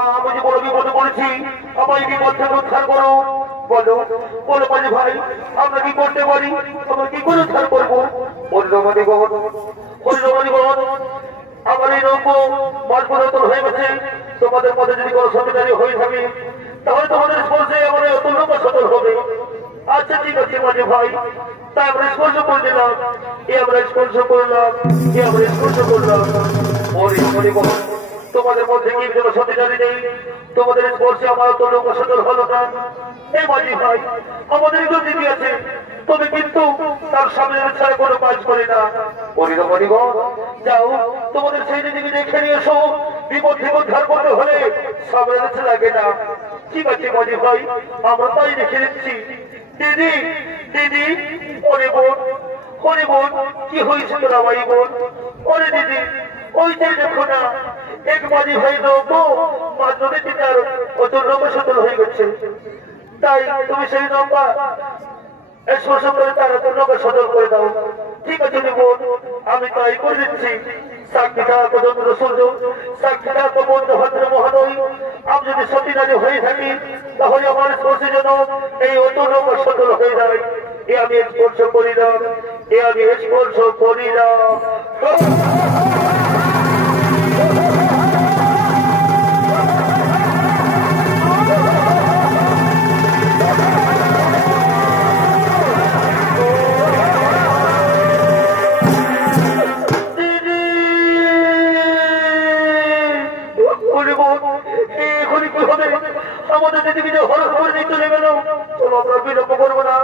আমি যে বড় বিপদে পড়েছি, আমায় বিপদ থেকে উদ্ধার করো। বলো বলো মাঝি ভাই, আমরা কি করতে পারি? আমরা কি করে উদ্ধার করবো? হরিরমণিগণ, হরিরমণিগণ, আমার এই রঙ্গ মাঠ পরিবর্তন হয়ে গেছে। তোমাদের মধ্যে যদি কোনো সমিতারি হয়ে থাকে, তাহলে তোমাদের স্পর্শে আমার অত লোক সতল হবে। আচ্ছা ঠিক আছে মাঝি ভাই, তাই আমরা স্পর্শ করে দিলাম, আমরা স্পর্শ করলাম, আমরা স্পর্শ করলাম। হরিরমণিগণ, তোমাদের মধ্যে কি কোনো সমিতারি নেই? তোমাদের স্পর্শে আমার অত লোক সতল হলো না। এই মাঝি ভাই, আমাদের একজন দিদি আছে, তবে কিন্তু তার সামনে ছাড়া কোনো কাজ করে না। হরিরমণিগণ, যাও তোমাদের সেই দিদিকে দেখে নিয়ে এসো। বিপদ থেকে উদ্ধার করতে হলে সামনে লাগে না। ঠিক আছে মাঝি ভাই, আমরা তাই দেখে নিচ্ছি। দিদি দিদি, ওরে বোন, ওরে বোন, কি হয়েছে তোরা ভাই বোন? ওরে দিদি, ওই যে দেখো না, এক মাঝি ভাই নৌকো মাছ নদীতে তার অচল নৌকা সচল হয়ে গেছে। তাই তুমি সেই নৌকা স্পর্শ করে তারা তো নৌকা সচল করে দাও। ঠিক আছে বোন, আমি তাই করে দিচ্ছি। সাক্ষী থাকো চন্দ্র সূর্য, সাক্ষী থাকো বন্ধু ভদ্র মহানয়, আমি যদি সতী নারী হয়ে থাকি, তাহলে আমার স্পর্শে যেন এই অত নৌকা সচল হয়ে যায়। এ আমি স্পর্শ করিলাম, এ আমি স্পর্শ করিলাম। আমাদের দিদিকে যে হরফ করে দিয়ে চলে গেল, চলো আমরা বিলম্ব করবো না,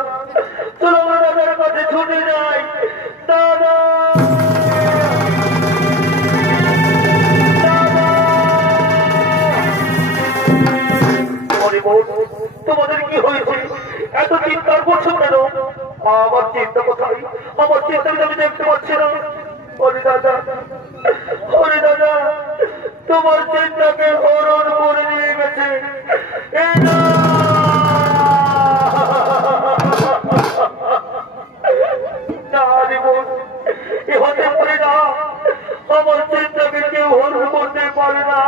চলো আমরা দাদার কাছে ছুটে যাই। দাদা তোমাদের কি হয়েছে? এত চিন্তা করছো কেন? আমার চিন্তা কোথায়? আমার চিন্তা আমি দেখতে পাচ্ছি না। ওরে দাদা, ওরে দাদা, তোমার চিন্তাকে হরণ করে নিয়ে গেছে। হতে পারে না, আমার চিন্তাকে কেউ হরণ করতে পারে না।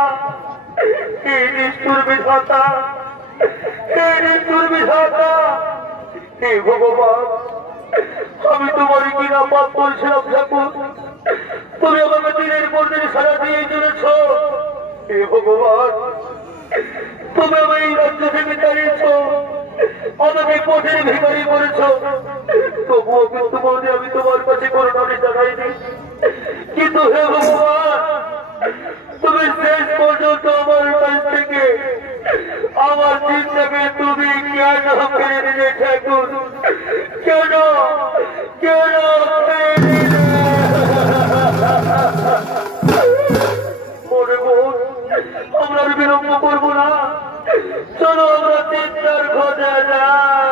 এই নিষ্ঠুর বিধাতা, এই নিষ্ঠুর বিধাতা, হে ভগবান, আমি তোমারই কিনা পাপ করেছিলাম ঠাকুর, তুমি আমাকে দিনের পর দিন সারা দিয়ে চলেছ। হে ভগবান, তুমি আমি এই রাজ্য থেকে দাঁড়িয়েছ, আমাকে পথের ভিখারি করেছ, তবুও কিন্তু বলতে আমি তোমার কাছে কোনো নামে জানাইনি। কিন্তু হে ভগবান, তুমি শেষ পর্যন্ত আমার কাছ থেকে আমার চিন্তাকে তুমি কেন ফেলে দিলে ঠাকুর? কেন কেন ফেলে দিলে? মনে বোন, আমরা বিলম্ব করবো না, চলো আমরা চিন্তার খোঁজে যাই।